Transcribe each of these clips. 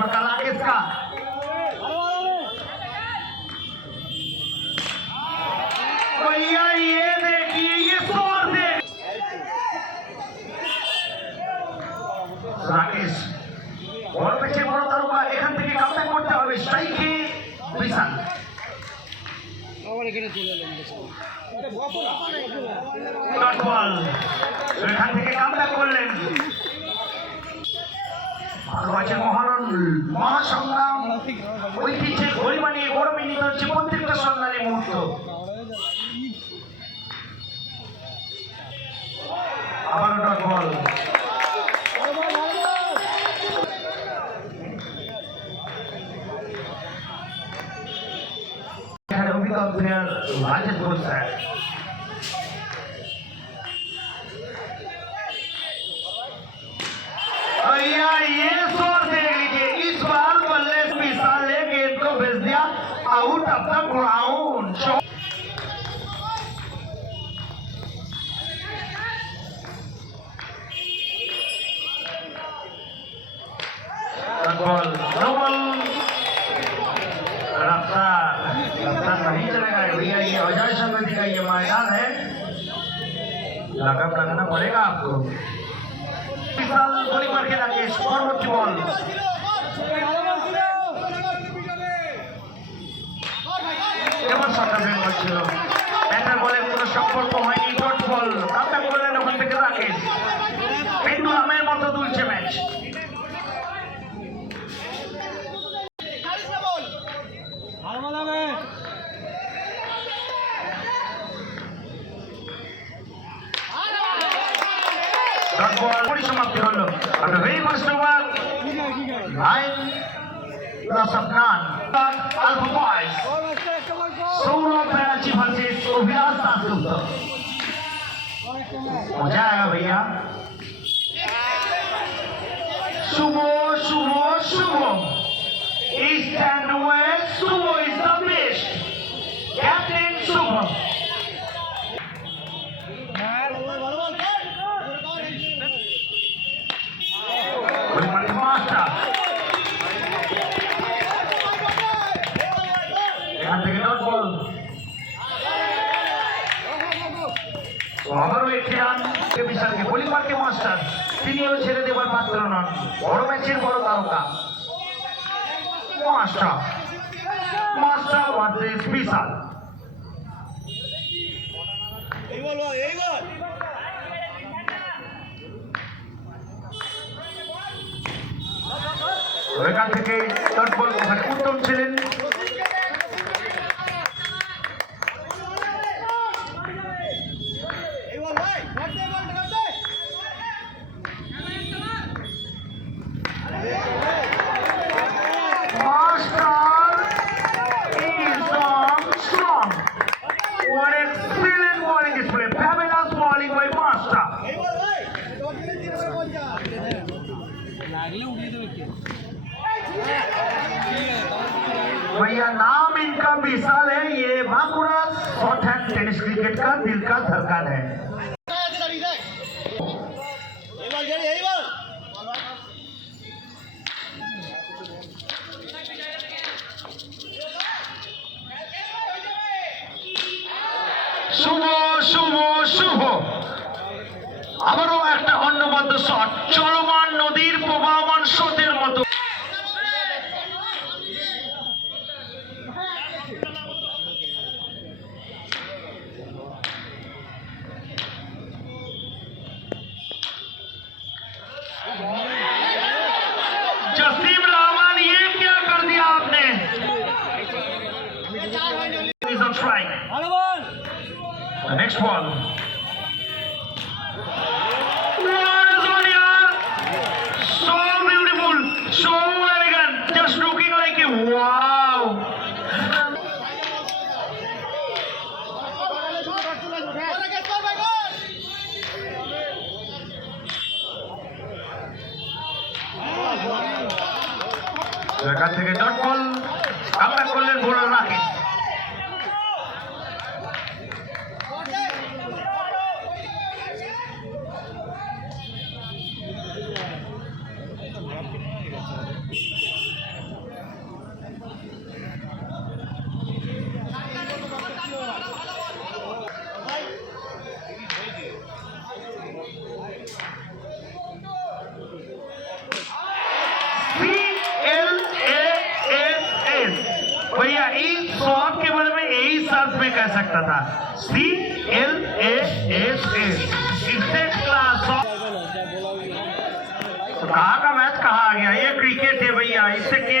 छक्का राकेश का भैया ये देखिए ये शोर दे রাকেশ বড় পেছে বড় তারকা এখান থেকে কামব্যাক করতে হবে স্ট্রাইকে বিশাল আবার এখানে চলে এলাম ডট বল এখান থেকে কামব্যাক করলেন রয়েছে মহান মহাসংগ্রাম ঐতিহ্যের গরিমানি গৌরবিনীত জীবন্তিক সন্ধানী মুহূর্ত। আবার বল yeah, yeah. Ball no ball रफ्तार रफ्तार नहीं चलेगा भैया ये अजय संगति का ये मैदान है लगाम लगाना पड़ेगा आपको বিশাল পরিবারকে ডাকে পরবর্তী বল এবার সরকার বের করছিল পরিসমাপ্তি হলো আর very first over nine plus of none alpha boys Sourav Banerjee versus Abhilash Dasgupta মজা আয়েগা भैया শুভ শুভ শুভ the best captain Shubho পরিমাণে মাস্টার এখান থেকে ডট আবারও একটি রান কে বিশালকে বোলিং মার্কে মাস্টার। তিনিও ছেড়ে দেবার পাত্র নন। বড় ম্যাচের বড় তারকা। মাস্টার মাস্টার ভার্সেস বিশাল তো এখান থেকে ডট বল ওখানে भैया, नाम इनका विशाल है। ये Bankura short hand tennis cricket का दिल का धड़कन है। He's on strike. The next. What is on here? So beautiful, so elegant, just like a wow. এখান থেকে ডট বল सकता था। C L A S S class तो कहाँ का मैच कहा आ गया? ये क्रिकेट है भैया, इससे गेम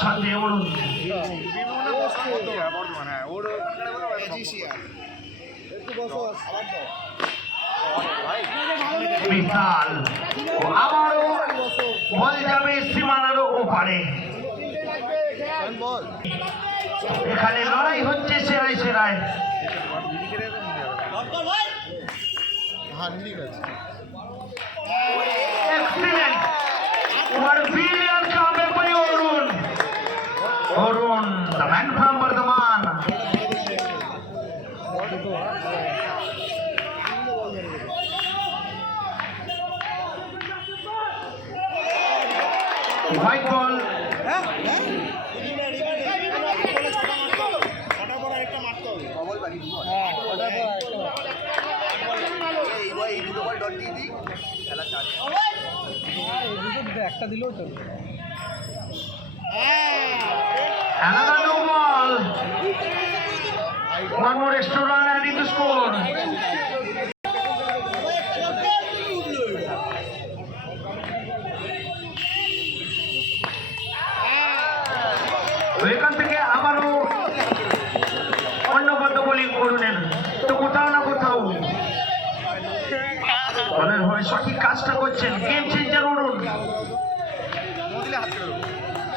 ছাড়তে বিশাল। আবারও বল যাবে সীমানারও ওপারে। এখানে লড়াই হচ্ছে সেরাই সেরায়। Excellent over Arun Arun the man from Bardhaman white ball একটা দিলেও চলবে Another no ball. One more extra run adding the score. এখান থেকে আবারও অন্যবদ্ধ বোলিং করুন তো কোথাও না কোথাও দলের হয়ে সঠিক কাজটা করছেন গেম চেঞ্জার উড়ুন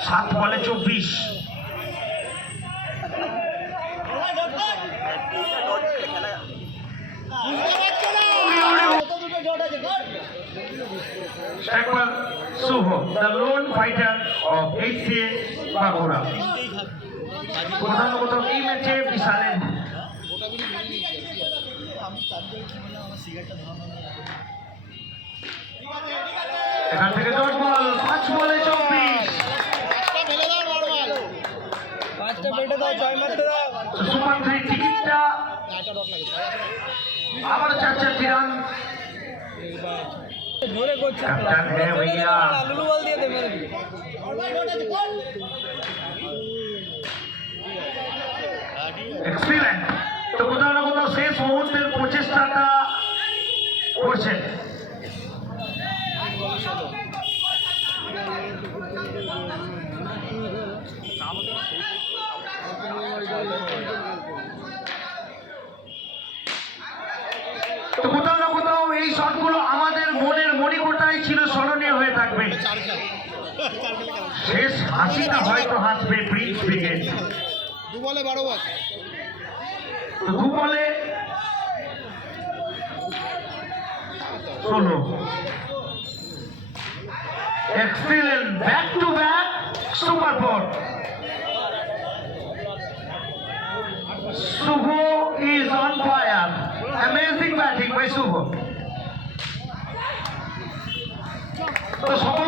সাত বলে চব্বিশ lone fighter of HCA Bankura কোথাও এই ম্যাচে বিশালের এখান থেকে দশ বল পাঁচ বলে চব্বিশ। থ্রি টিকিটটা আবার করছে ক্যাপ্টেন হ্যাঁ ভैया লুলু বল দিয়ে দে এক্সিলেন্ট তো কোথাও না কোথাও শেষ মুহূর্তের প্রচেষ্টাটা করছেন তো কোথাও না কোথাও এই শটগুলো আমাদের মনের মণিকোটায় ছিল স্মরণীয় হয়ে থাকবে। শেষ হাসিটা হয়তো হাসবে প্রিন্স ব্রিগেড দু বলে বারো বার দু বলে ষোলো। Excellent back to back super four Shubho is on fire amazing batting by 这啥